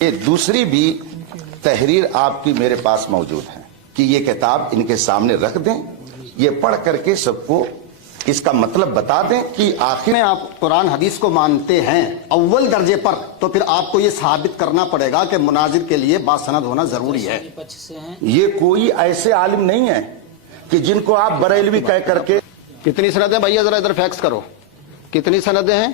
یہ دوسری بھی تحریر آپ کی میرے پاس موجود ہے کہ یہ کتاب ان کے سامنے رکھ دیں، یہ پڑھ کر کے سب کو اس کا مطلب بتا دیں کہ آخر میں آپ قرآن حدیث کو مانتے ہیں اول درجے پر، تو پھر آپ کو یہ ثابت کرنا پڑے گا کہ مناظر کے لیے باسند ہونا ضروری ہے۔ یہ کوئی ایسے عالم نہیں ہے کہ جن کو آپ بریلوی کہہ کر کے۔ کتنی سندیں بھائیہ ذرا ادھر فیکس کرو، کتنی سندیں ہیں؟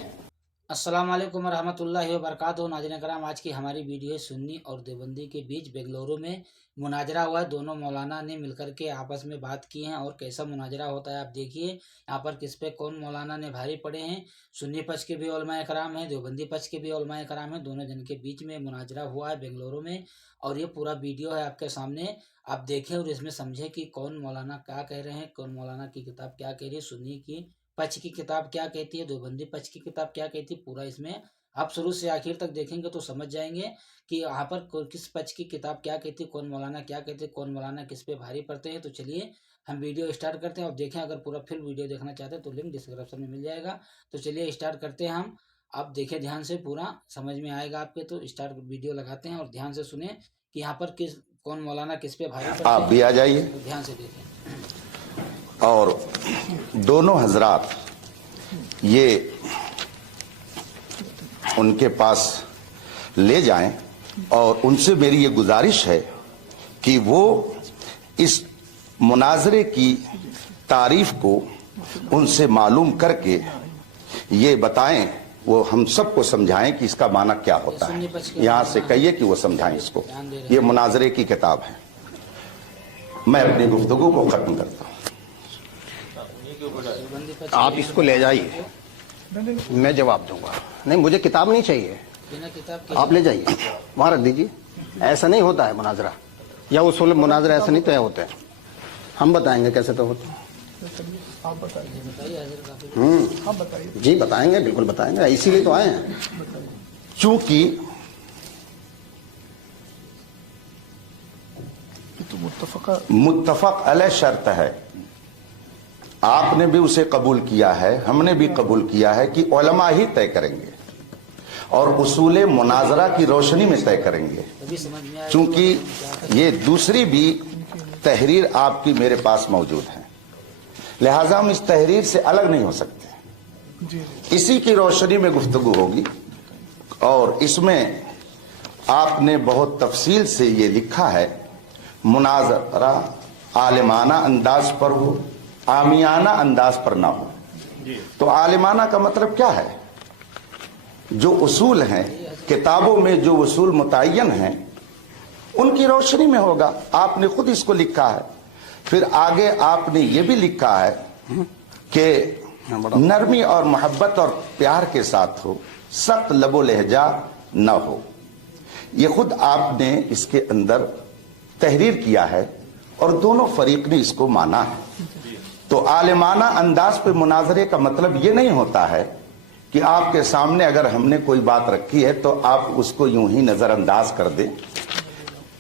السلام علیکم ورحمۃ اللہ وبرکاتہ۔ ناظرین کرام، آج کی ہماری ویڈیو سنی اور دیوبندی کے بیچ بنگلورو میں مناظرہ ہوا ہے۔ دونوں مولانا نے مل کر کے آپس میں بات کی ہیں اور کیسا مناظرہ ہوتا ہے آپ دیکھیے۔ یہاں پر کس پہ کون مولانا نے بھاری پڑے ہیں۔ سنی پچ کے بھی علماء کرام ہیں، دیوبندی پچ کے بھی علماء کرام ہیں، دونوں جن کے بیچ میں مناظرہ ہوا ہے بنگلورو میں، اور یہ پورا ویڈیو ہے آپ کے سامنے، آپ دیکھیں اور اس میں سمجھیں کہ کون مولانا کیا کہہ رہے ہیں، کون مولانا کی کتاب کیا کہہ رہی ہے، سنی کی پچ کی کتاب کیا کہتی ہے، دیوبندی پچ کی کتاب کیا کہتی ہے۔ پورا اس میں آپ شروع سے آخر تک دیکھیں گے تو سمجھ جائیں گے کہ یہاں پر کس پچ کی کتاب کیا کہتی ہے، کون مولانا کیا کہتے ہیں، کون مولانا کس پہ بھاری پڑتے ہیں۔ تو چلیے ہم ویڈیو اسٹارٹ کرتے ہیں اور دیکھیں، اگر پورا فل ویڈیو دیکھنا چاہتے ہیں تو لنک ڈسکرپشن میں مل جائے گا۔ تو چلیے اسٹارٹ کرتے ہیں ہم، آپ دیکھیں دھیان سے، پورا سمجھ میں آئے گا آپ کے۔ تو اسٹارٹ ویڈیو لگاتے ہیں اور دھیان سے سنیں کہ یہاں پر کون مولانا کس پہ بھاری پڑتے ہیں۔ آپ بھی آ جائیے دھیان سے دیکھیں اور دونوں حضرات یہ ان کے پاس لے جائیں، اور ان سے میری یہ گزارش ہے کہ وہ اس مناظرے کی تعریف کو ان سے معلوم کر کے یہ بتائیں، وہ ہم سب کو سمجھائیں کہ اس کا معنی کیا ہوتا ہے۔ یہاں سے کہیے کہ وہ سمجھائیں اس کو۔ یہ مناظرے کی کتاب ہے۔ میں اپنی گفتگو کو ختم کرتا ہوں۔ آپ اس کو لے جائیے، میں جواب دوں گا۔ نہیں، مجھے کتاب نہیں چاہیے، آپ لے جائیے، وہاں رکھ دیجیے۔ ایسا نہیں ہوتا ہے مناظرہ، یا اصول مناظرہ ایسا نہیں طے ہوتے ہیں۔ ہم بتائیں گے کیسے تو ہوتے ہیں۔ جی بتائیں گے، بالکل بتائیں گے، اسی لیے تو آئے ہیں۔ چونکہ متفق علیہ شرط ہے، آپ نے بھی اسے قبول کیا ہے، ہم نے بھی قبول کیا ہے کہ علماء ہی طے کریں گے اور اصول مناظرہ کی روشنی میں طے کریں گے۔ چونکہ یہ دوسری بھی تحریر آپ کی میرے پاس موجود ہے، لہٰذا ہم اس تحریر سے الگ نہیں ہو سکتے۔ اسی کی روشنی میں گفتگو ہوگی، اور اس میں آپ نے بہت تفصیل سے یہ لکھا ہے، مناظرہ عالمانہ انداز پر ہو، عامیانہ انداز پر نہ ہو۔ تو عالمانہ کا مطلب کیا ہے؟ جو اصول ہیں کتابوں میں، جو اصول متعین ہیں، ان کی روشنی میں ہوگا۔ آپ نے خود اس کو لکھا ہے۔ پھر آگے آپ نے یہ بھی لکھا ہے کہ نرمی اور محبت اور پیار کے ساتھ ہو، سخت لب و لہجہ نہ ہو۔ یہ خود آپ نے اس کے اندر تحریر کیا ہے، اور دونوں فریق نے اس کو مانا ہے۔ تو عالمانہ انداز پہ مناظرے کا مطلب یہ نہیں ہوتا ہے کہ آپ کے سامنے اگر ہم نے کوئی بات رکھی ہے تو آپ اس کو یوں ہی نظر انداز کر دیں۔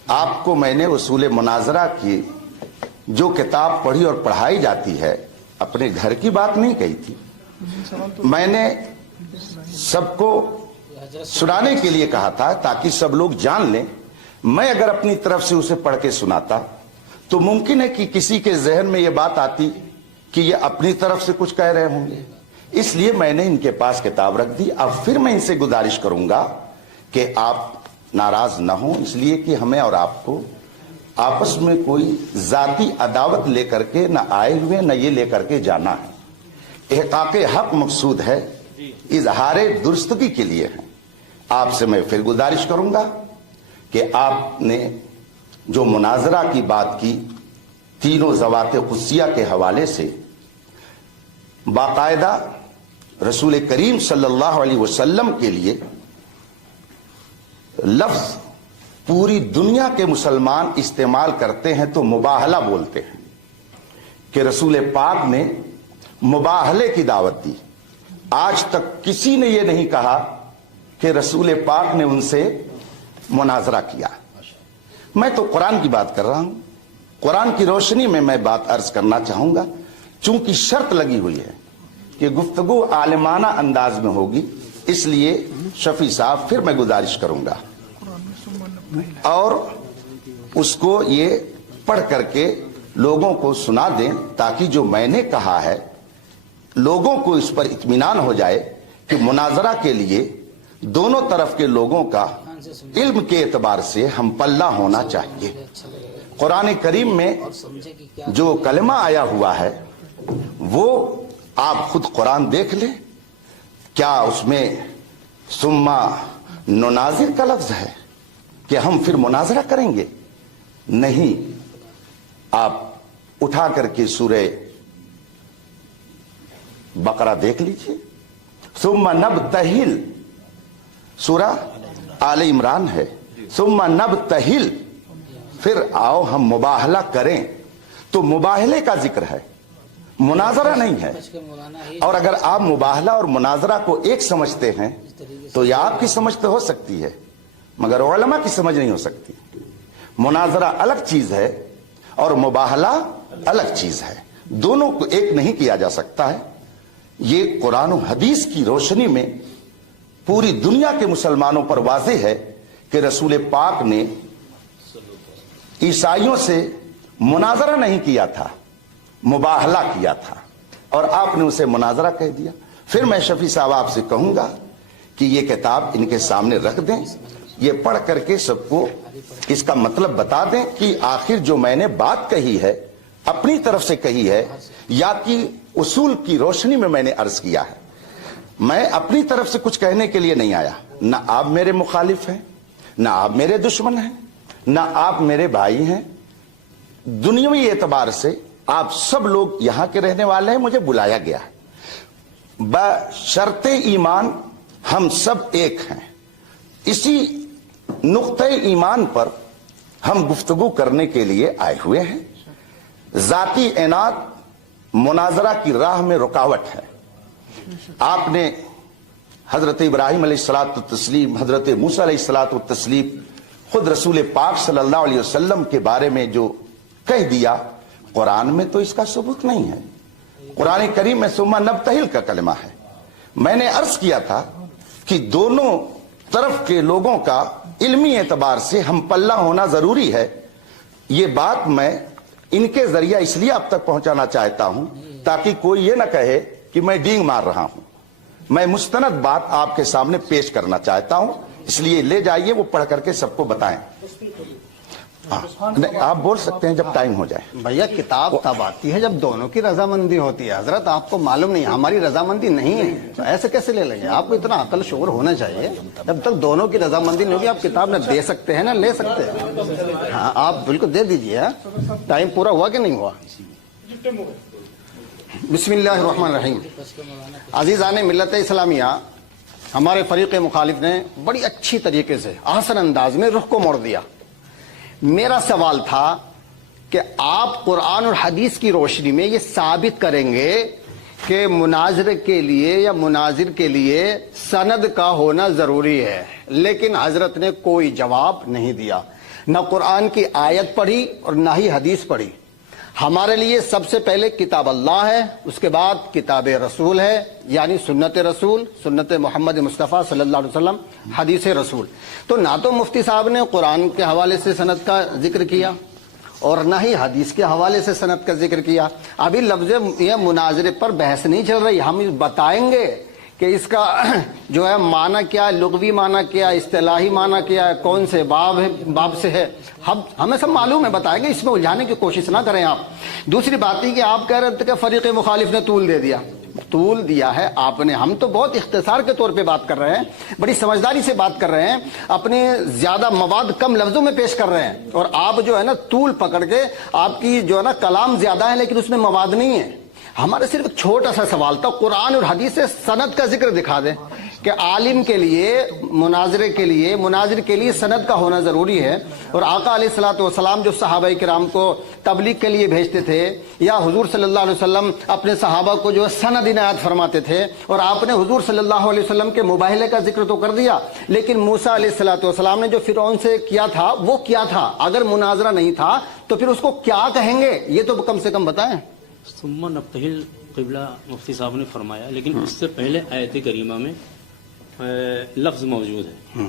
آپ کو میں نے اصول مناظرہ کی جو کتاب پڑھی اور پڑھائی جاتی ہے، اپنے گھر کی بات نہیں کہی تھی، میں نے سب کو سنانے کے لیے کہا تھا تاکہ سب لوگ جان لیں۔ میں اگر اپنی طرف سے اسے پڑھ کے سناتا تو ممکن ہے کہ کسی کے ذہن میں یہ بات آتی کہ یہ اپنی طرف سے کچھ کہہ رہے ہوں گے، اس لیے میں نے ان کے پاس کتاب رکھ دی۔ اب پھر میں ان سے گزارش کروں گا کہ آپ ناراض نہ ہوں، اس لیے کہ ہمیں اور آپ کو آپس میں کوئی ذاتی عداوت لے کر کے نہ آئے ہوئے، نہ یہ لے کر کے جانا ہے۔ احقاق حق مقصود ہے، اظہار درستگی کے لیے ہے۔ آپ سے میں پھر گزارش کروں گا کہ آپ نے جو مناظرہ کی بات کی، تینوں ذوات قدسیہ کے حوالے سے باقاعدہ رسول کریم صلی اللہ علیہ وسلم کے لیے لفظ پوری دنیا کے مسلمان استعمال کرتے ہیں تو مباہلہ بولتے ہیں، کہ رسول پاک نے مباہلے کی دعوت دی۔ آج تک کسی نے یہ نہیں کہا کہ رسول پاک نے ان سے مناظرہ کیا۔ میں تو قرآن کی بات کر رہا ہوں، قرآن کی روشنی میں میں بات عرض کرنا چاہوں گا۔ چونکہ شرط لگی ہوئی ہے کہ گفتگو عالمانہ انداز میں ہوگی، اس لیے شفیع صاحب پھر میں گزارش کروں گا اور اس کو یہ پڑھ کر کے لوگوں کو سنا دیں تاکہ جو میں نے کہا ہے لوگوں کو اس پر اطمینان ہو جائے کہ مناظرہ کے لیے دونوں طرف کے لوگوں کا علم کے اعتبار سے ہم پلہ ہونا چاہیے. قرآن کریم میں جو کلمہ آیا ہوا ہے وہ آپ خود قرآن دیکھ لیں, کیا اس میں ثم نناظر کا لفظ ہے کہ ہم پھر مناظرہ کریں گے؟ نہیں. آپ اٹھا کر کے سورہ بقرہ دیکھ لیجئے. ثم نبتہل سورہ آل عمران ہے. ثم نبتہل, پھر آؤ ہم مباہلہ کریں. تو مباہلے کا ذکر ہے, مناظرہ نہیں ہے. اور اگر آپ مباہلہ اور مناظرہ کو ایک سمجھتے ہیں تو یہ آپ کی سمجھ تو ہو سکتی ہے مگر علماء کی سمجھ نہیں ہو سکتی. مناظرہ الگ چیز ہے اور مباہلہ الگ چیز ہے, دونوں کو ایک نہیں کیا جا سکتا ہے. یہ قرآن و حدیث کی روشنی میں پوری دنیا کے مسلمانوں پر واضح ہے کہ رسول پاک نے عیسائیوں سے مناظرہ نہیں کیا تھا, مباہلہ کیا تھا, اور آپ نے اسے مناظرہ کہہ دیا. پھر میں شفیع صاحب آپ سے کہوں گا کہ یہ کتاب ان کے سامنے رکھ دیں, یہ پڑھ کر کے سب کو اس کا مطلب بتا دیں کہ آخر جو میں نے بات کہی ہے اپنی طرف سے کہی ہے یا کہ اصول کی روشنی میں نے عرض کیا ہے. میں اپنی طرف سے کچھ کہنے کے لیے نہیں آیا. نہ آپ میرے مخالف ہیں, نہ آپ میرے دشمن ہیں, نہ آپ میرے بھائی ہیں. دنیاوی اعتبار سے آپ سب لوگ یہاں کے رہنے والے ہیں, مجھے بلایا گیا ہے. بشرط ایمان ہم سب ایک ہیں. اسی نقطۂ ایمان پر ہم گفتگو کرنے کے لیے آئے ہوئے ہیں. ذاتی عناد مناظرہ کی راہ میں رکاوٹ ہے. آپ نے حضرت ابراہیم علیہ الصلوۃ والتسلیم, حضرت موسیٰ علیہ الصلوۃ والتسلیم, خود رسول پاک صلی اللہ علیہ وسلم کے بارے میں جو کہہ دیا, قرآن میں تو اس کا ثبوت نہیں ہے. قرآن کریم میں ثم نبتہل کا کلمہ ہے. میں نے عرض کیا تھا کہ دونوں طرف کے لوگوں کا علمی اعتبار سے ہم پلہ ہونا ضروری ہے. یہ بات میں ان کے ذریعہ اس لیے اب تک پہنچانا چاہتا ہوں تاکہ کوئی یہ نہ کہے کہ میں ڈینگ مار رہا ہوں. میں مستند بات آپ کے سامنے پیش کرنا چاہتا ہوں, اس لیے لے جائیے, وہ پڑھ کر کے سب کو بتائیں. آپ بول سکتے ہیں جب ٹائم ہو جائے. بھیا کتاب تب آتی ہے جب دونوں کی رضامندی ہوتی ہے. حضرت آپ کو معلوم نہیں, ہماری رضامندی نہیں ہے تو ایسے کیسے لے لیں گے؟ آپ کو اتنا عقل شعور ہونا چاہیے. جب تک دونوں کی رضامندی نہیں ہوگی آپ کتاب نہ دے سکتے ہیں نہ لے سکتے ہیں. ہاں آپ بالکل دے دیجیے. ٹائم پورا ہوا کہ نہیں ہوا؟ بسم اللہ الرحمن الرحیم. عزیزان ملت اسلامیہ, ہمارے فریق مخالف نے بڑی اچھی طریقے سے احسن انداز میں رخ کو موڑ دیا. میرا سوال تھا کہ آپ قرآن اور حدیث کی روشنی میں یہ ثابت کریں گے کہ مناظرے کے لیے یا مناظر کے لیے سند کا ہونا ضروری ہے, لیکن حضرت نے کوئی جواب نہیں دیا. نہ قرآن کی آیت پڑھی اور نہ ہی حدیث پڑھی. ہمارے لیے سب سے پہلے کتاب اللہ ہے, اس کے بعد کتاب رسول ہے یعنی سنت رسول, سنت محمد مصطفیٰ صلی اللہ علیہ وسلم, حدیث رسول. تو نہ تو مفتی صاحب نے قرآن کے حوالے سے سند کا ذکر کیا اور نہ ہی حدیث کے حوالے سے سند کا ذکر کیا. ابھی لفظ یہ مناظرے پر بحث نہیں چل رہی, ہم بتائیں گے کہ اس کا جو ہے معنی کیا ہے, لغوی معنی کیا ہے, اصطلاحی معنی کیا ہے, کون سے باب سے ہے, ہمیں سب معلوم ہے, بتائیں گے. اس میں الجھانے کی کوشش نہ کریں آپ. دوسری بات یہ کہ آپ کہہ رہے تھے کہ فریق مخالف نے طول دے دیا. طول دیا ہے آپ نے, ہم تو بہت اختصار کے طور پہ بات کر رہے ہیں, بڑی سمجھداری سے بات کر رہے ہیں, اپنے زیادہ مواد کم لفظوں میں پیش کر رہے ہیں, اور آپ جو ہے نا طول پکڑ کے, آپ کی جو ہے نا کلام زیادہ ہے لیکن اس میں مواد نہیں ہے. ہمارا صرف ایک چھوٹا سا سوال تھا, قرآن اور حدیث سے سند کا ذکر دکھا دیں کہ عالم کے لیے مناظرے کے لیے, مناظر کے لیے سند کا ہونا ضروری ہے. اور آقا علیہ الصلوۃ والسلام جو صحابہ کرام کو تبلیغ کے لیے بھیجتے تھے, یا حضور صلی اللہ علیہ وسلم اپنے صحابہ کو جو سند عنایت فرماتے تھے, اور آپ نے حضور صلی اللہ علیہ وسلم کے مباہلے کا ذکر تو کر دیا, لیکن موسیٰ علیہ الصلوۃ والسلام نے جو فرعون سے کیا تھا وہ کیا تھا؟ اگر مناظرہ نہیں تھا تو پھر اس کو کیا کہیں گے, یہ تو کم سے کم بتائیں. ثم نبتہل قبلہ مفتی صاحب نے فرمایا, لیکن اس سے پہلے آیت کریمہ میں لفظ موجود ہے.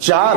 4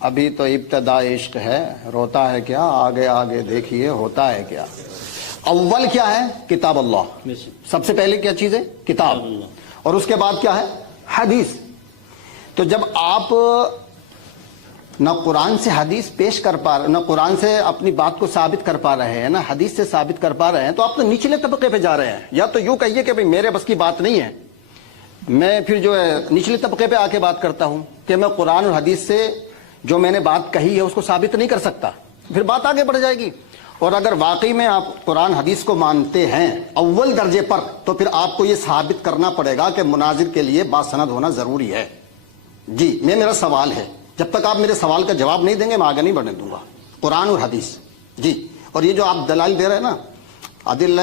ابھی تو ابتدا عشق ہے، روتا ہے کیا، آگے آگے دیکھیے ہوتا ہے کیا۔ اول کیا ہے؟ کتاب اللہ، سب سے پہلے کیا چیز ہے؟ کتاب، اور اس کے بعد کیا ہے؟ حدیث۔ تو جب آپ نہ قرآن سے حدیث پیش کر پا رہے، نہ قرآن سے اپنی بات کو ثابت کر پا رہے ہیں، نہ حدیث سے ثابت کر پا رہے ہیں، تو آپ تو نچلے طبقے پہ جا رہے ہیں۔ یا تو یوں کہیے کہ میرے بس کی بات نہیں ہے، میں پھر جو ہے نچلے طبقے پہ آ کے بات کرتا ہوں کہ میں قرآن اور حدیث سے جو میں نے بات کہی ہے اس کو ثابت نہیں کر سکتا، پھر بات آگے بڑھ جائے گی۔ اور اگر واقعی میں آپ قرآن حدیث کو مانتے ہیں اول درجے پر، تو پھر آپ کو یہ ثابت کرنا پڑے گا کہ مناظر کے لیے باسند ہونا ضروری ہے۔ جی، میرا سوال ہے، جب تک آپ میرے سوال کا جواب نہیں دیں گے میں آگے نہیں بڑھنے دوں گا۔ قرآن اور حدیث، جی، اور یہ جو آپ دلائل دے رہے ہیں نا، ادلہ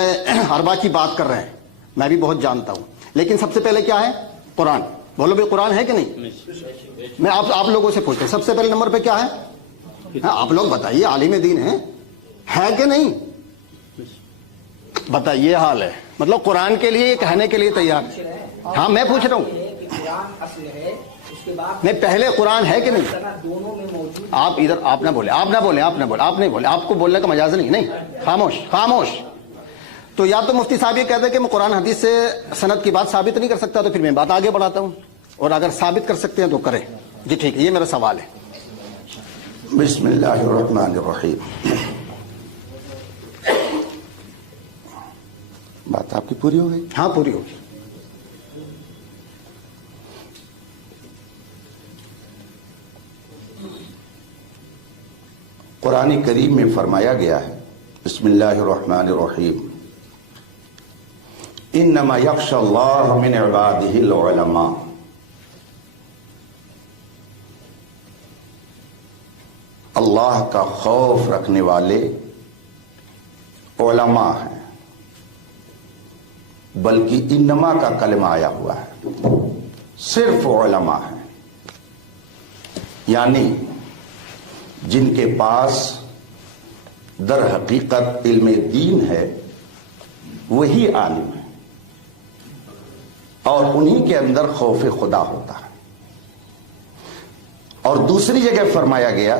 اربعہ کی بات کر رہے ہیں، میں بھی بہت جانتا ہوں، لیکن سب سے پہلے کیا ہے؟ قرآن۔ بولو بھائی قرآن ہے کہ نہیں؟ میں آپ لوگوں سے پوچھتا ہوں، سب سے پہلے نمبر پہ کیا ہے؟ ہاں، آپ لوگ بتائیے، عالم دین ہے کہ نہیں؟ بتائیے، یہ حال ہے، مطلب قرآن کے لیے کہنے کے لیے تیار ہے۔ ہاں، میں پوچھ رہا ہوں، نہیں، پہلے قرآن ہے کہ نہیں؟ آپ ادھر آپ نہ بولے، آپ نہیں بولے، آپ کو بولنے کا مجاز نہیں، خاموش۔ تو یا تو مفتی صاحب یہ کہتے ہیں کہ میں قرآن حدیث سے سند کی بات ثابت نہیں کر سکتا، تو پھر میں بات آگے بڑھاتا ہوں، اور اگر ثابت کر سکتے ہیں تو کریں۔ جی ٹھیک ہے، یہ میرا سوال ہے۔ بسم اللہ الرحمن الرحیم۔ بات آپ کی پوری ہو گئی؟ ہاں، پوری ہوگی۔ قرآن کریم میں فرمایا گیا ہے، بسم اللہ الرحمن الرحیم، انما یخشی اللہ من عبادہ العلماء۔ اللہ کا خوف رکھنے والے علماء ہیں، بلکہ انما کا کلمہ آیا ہوا ہے، صرف علماء ہیں، یعنی جن کے پاس در حقیقت علم دین ہے وہی عالم ہے، اور انہی کے اندر خوف خدا ہوتا ہے۔ اور دوسری جگہ فرمایا گیا،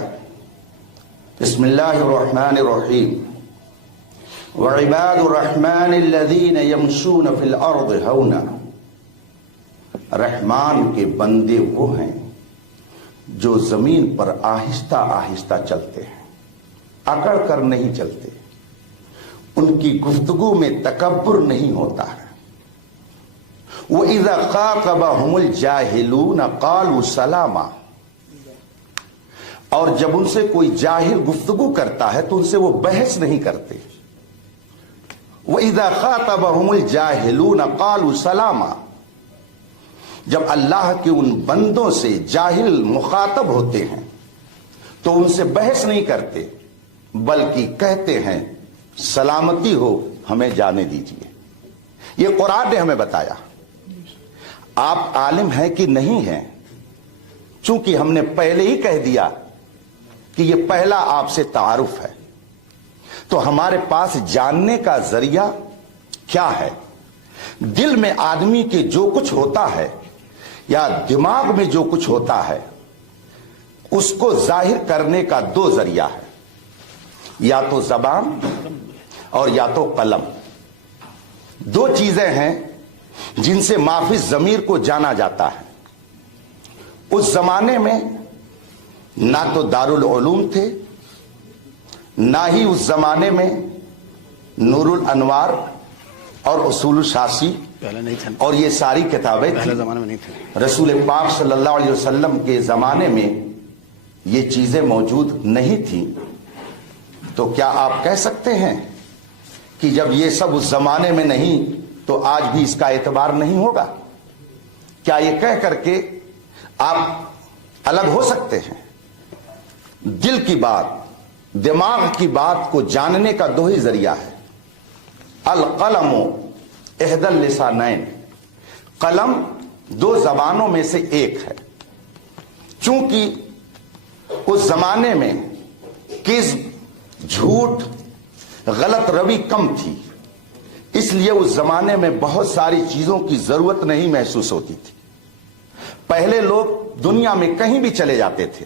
بسم اللہ الرحمن الرحیم، وعباد الرحمن الذین یمشون فی الارض ہونا۔ رحمان کے بندے وہ ہیں جو زمین پر آہستہ آہستہ چلتے ہیں، اکڑ کر نہیں چلتے، ان کی گفتگو میں تکبر نہیں ہوتا ہے۔ وَإِذَا خَاطَبَهُمُ الْجَاهِلُونَ قَالُوا سَلَامًا، اور جب ان سے کوئی جاہل گفتگو کرتا ہے تو ان سے وہ بحث نہیں کرتے۔ وَإِذَا خَاطَبَهُمُ الْجَاهِلُونَ قَالُوا سَلَامًا، جب اللہ کے ان بندوں سے جاہل مخاطب ہوتے ہیں تو ان سے بحث نہیں کرتے، بلکہ کہتے ہیں سلامتی ہو، ہمیں جانے دیجیے۔ یہ قرآن نے ہمیں بتایا۔ آپ عالم ہیں کہ نہیں ہیں، چونکہ ہم نے پہلے ہی کہہ دیا کہ یہ پہلا آپ سے تعارف ہے، تو ہمارے پاس جاننے کا ذریعہ کیا ہے؟ دل میں آدمی کے جو کچھ ہوتا ہے یا دماغ میں جو کچھ ہوتا ہے اس کو ظاہر کرنے کا دو ذریعہ ہے، یا تو زبان اور یا تو قلم۔ دو چیزیں ہیں جن سے مافی ضمیر کو جانا جاتا ہے۔ اس زمانے میں نہ تو دارالعلوم تھے، نہ ہی اس زمانے میں نور الانوار اور اصول الشاسی پہلے نہیں تھے، اور یہ ساری کتابیں پہلے تھیں۔ زمانے میں نہیں تھے۔ رسول پاک صلی اللہ علیہ وسلم کے زمانے میں یہ چیزیں موجود نہیں تھیں، تو کیا آپ کہہ سکتے ہیں کہ جب یہ سب اس زمانے میں نہیں تو آج بھی اس کا اعتبار نہیں ہوگا؟ کیا یہ کہہ کر کے آپ الگ ہو سکتے ہیں؟ دل کی بات، دماغ کی بات کو جاننے کا دو ہی ذریعہ ہے، القلم احد اللسانین، قلم دو زبانوں میں سے ایک ہے۔ چونکہ اس زمانے میں کذب، جھوٹ، غلط روی کم تھی، اس لیے اس زمانے میں بہت ساری چیزوں کی ضرورت نہیں محسوس ہوتی تھی۔ پہلے لوگ دنیا میں کہیں بھی چلے جاتے تھے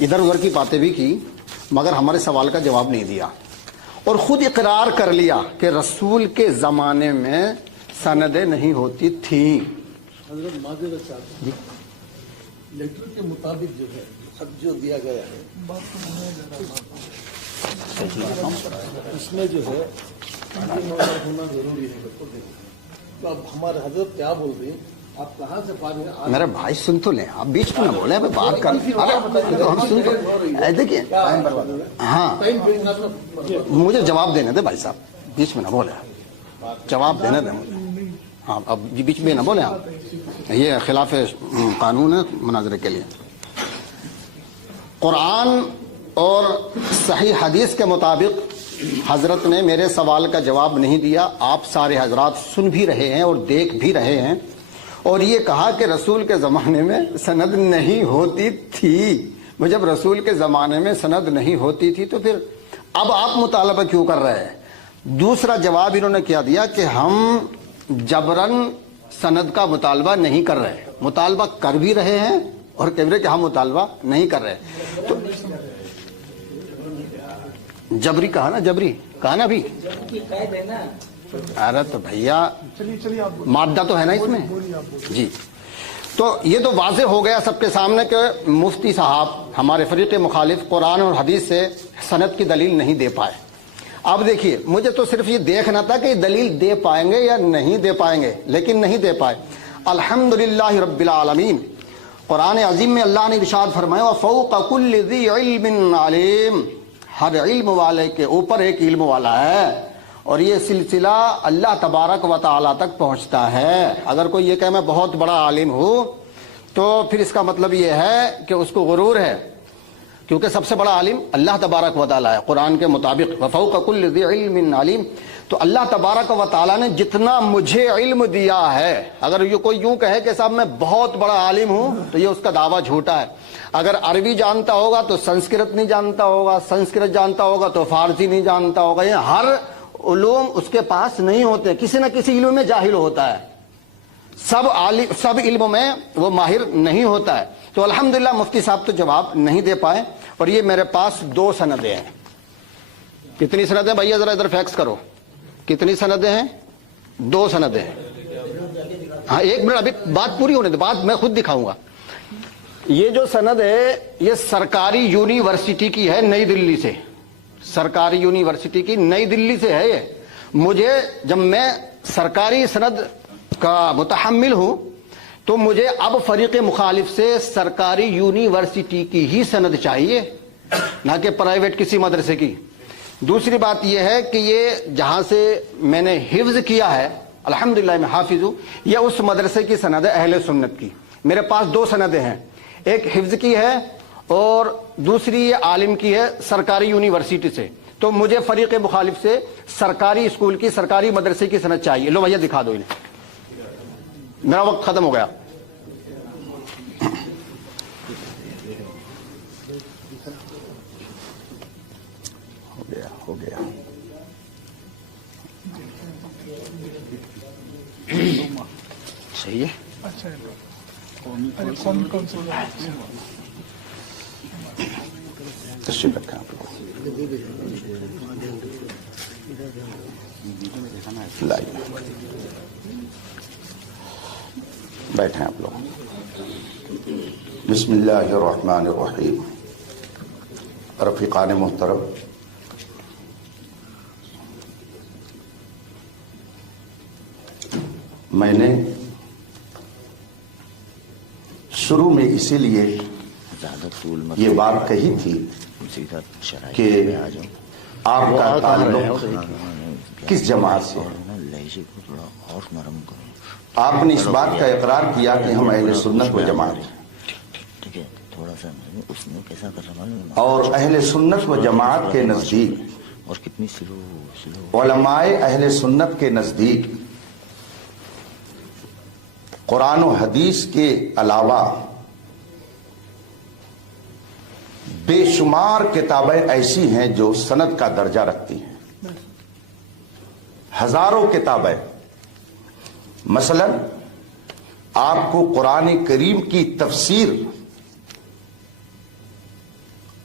ادھر ادھر کی باتیں بھی کی مگر ہمارے سوال کا جواب نہیں دیا اور خود اقرار کر لیا کہ رسول کے زمانے میں سندیں نہیں ہوتی تھیں. حضرت معذرت چاہتے ہیں لیٹر کے مطابق جو ہے خط جو دیا گیا ہے اس میں جو ہے ہونا ضروری ہے. تو اب ہمارے حضرت کیا بول رہے ہیں؟ آپ کہاں سے پا رہے ہیں؟ میرے بھائی سن تو لیں، آپ بیچ میں نہ بولیں، اب بات کر ہم سن تو دیکھیے. ہاں مجھے جواب دینے دے بھائی صاحب، بیچ میں نہ بولے، جواب دینے دیں مجھے. ہاں اب بیچ میں نہ بولیں آپ، یہ خلاف قانون ہے مناظرے کے لیے. قرآن اور صحیح حدیث کے مطابق حضرت نے میرے سوال کا جواب نہیں دیا. آپ سارے حضرات سن بھی رہے ہیں اور دیکھ بھی رہے ہیں اور یہ کہا کہ رسول کے زمانے میں سند نہیں ہوتی تھی. جب رسول کے زمانے میں سند نہیں ہوتی تھی تو پھر اب آپ مطالبہ کیوں کر رہے ہیں؟ دوسرا جواب انہوں نے کیا دیا کہ ہم جبرن سند کا مطالبہ نہیں کر رہے، مطالبہ کر بھی رہے ہیں اور کہہ رہے کہ ہم مطالبہ نہیں کر رہے. تو جبری کہا نا، جبری کہا نا ابھی. ارے تو بھیا مادہ تو ہے نا اس میں جی. تو یہ تو واضح ہو گیا سب کے سامنے کہ مفتی صاحب ہمارے فریق مخالف قرآن اور حدیث سے سند کی دلیل نہیں دے پائے. اب دیکھیے مجھے تو صرف یہ دیکھنا تھا کہ یہ دلیل دے پائیں گے یا نہیں دے پائیں گے، لیکن نہیں دے پائے. الحمدللہ رب العالمین. قرآن عظیم میں اللہ نے ارشاد فرمایا وَفَوْقَ كُلِّ ذِي عِلْمٍ عَلِيمٍ، ہر علم والے کے اوپر ایک علم والا ہے اور یہ سلسلہ اللہ تبارک و تعالیٰ تک پہنچتا ہے. اگر کوئی یہ کہ میں بہت بڑا عالم ہوں تو پھر اس کا مطلب یہ ہے کہ اس کو غرور ہے، کیونکہ سب سے بڑا عالم اللہ تبارک و تعالیٰ ہے قرآن کے مطابق وَفَوْقَ كُلِّ ذِي عِلْمٍ عَلِيمٍ. تو اللہ تبارک و تعالیٰ نے جتنا مجھے علم دیا ہے، اگر یہ کوئی یوں کہے کہ صاحب میں بہت بڑا عالم ہوں تو یہ اس کا دعویٰ جھوٹا ہے. اگر عربی جانتا ہوگا تو سنسکرت نہیں جانتا ہوگا، سنسکرت جانتا ہوگا تو فارسی نہیں جانتا ہوگا. یہ ہر علوم اس کے پاس نہیں ہوتے، کسی نہ کسی علم میں جاہل ہوتا ہے. سب علم میں وہ ماہر نہیں ہوتا ہے. تو الحمدللہ مفتی صاحب تو جواب نہیں دے پائے اور یہ میرے پاس 2 سندیں ہیں. کتنی سندیں بھیا ذرا ادھر فیکس کرو، کتنی سندیں ہیں؟ 2 سندیں ہیں. ہاں ایک منٹ ابھی بات پوری ہونے دے، بات میں خود دکھاؤں گا. یہ جو سند ہے یہ سرکاری یونیورسٹی کی ہے، نئی دلی سے. سرکاری یونیورسٹی کی نئی دلی سے ہے. یہ مجھے جب میں سرکاری سند کا متحمل ہوں تو مجھے اب فریق مخالف سے سرکاری یونیورسٹی کی ہی سند چاہیے، نہ کہ پرائیویٹ کسی مدرسے کی. دوسری بات یہ ہے کہ یہ جہاں سے میں نے حفظ کیا ہے الحمدللہ میں حافظ ہوں، یہ اس مدرسے کی سند ہے اہل سنت کی. میرے پاس 2 سندیں ہیں، ایک حفظ کی ہے اور دوسری یہ عالم کی ہے سرکاری یونیورسٹی سے. تو مجھے فریق مخالف سے سرکاری اسکول کی، سرکاری مدرسے کی سند چاہیے. لو بھیا دکھا دو انہیں، میرا وقت ختم ہو گیا. ہو گیا صحیح ہے. تشریف رکھیں آپ لوگ. لائیے بیٹھیں آپ لوگ. بسم اللہ الرحمن الرحیم. رفیقان محترم، میں نے شروع میں اسی لیے یہ بات کہی تھی کہ آپ کا تعلق کس جماعت سے ہے. آپ نے اس بات کا اقرار کیا کہ ہم اہل سنت و جماعت ہیں اور اہل سنت و جماعت کے نزدیک، علماء اہل سنت کے نزدیک قرآن و حدیث کے علاوہ بے شمار کتابیں ایسی ہیں جو سند کا درجہ رکھتی ہیں. ہزاروں کتابیں. مثلا آپ کو قرآن کریم کی تفسیر